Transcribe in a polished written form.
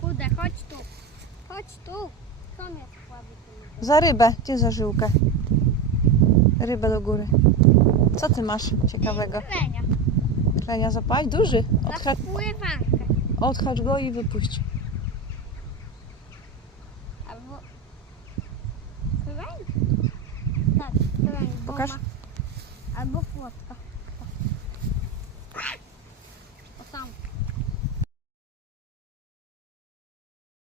Chude, chodź tu. Chodź tu. Co mnie wkładzie tu? Za rybę. Gdzie za żyłkę? Rybę do góry. Co ty masz ciekawego? Klenia. Klenia zapać? Duży. Na wpływankę. Odchacz go i wypuść. Albo... Kleń? Tak, kleń. bo Pokaż. ma- Albo płotka. O tam.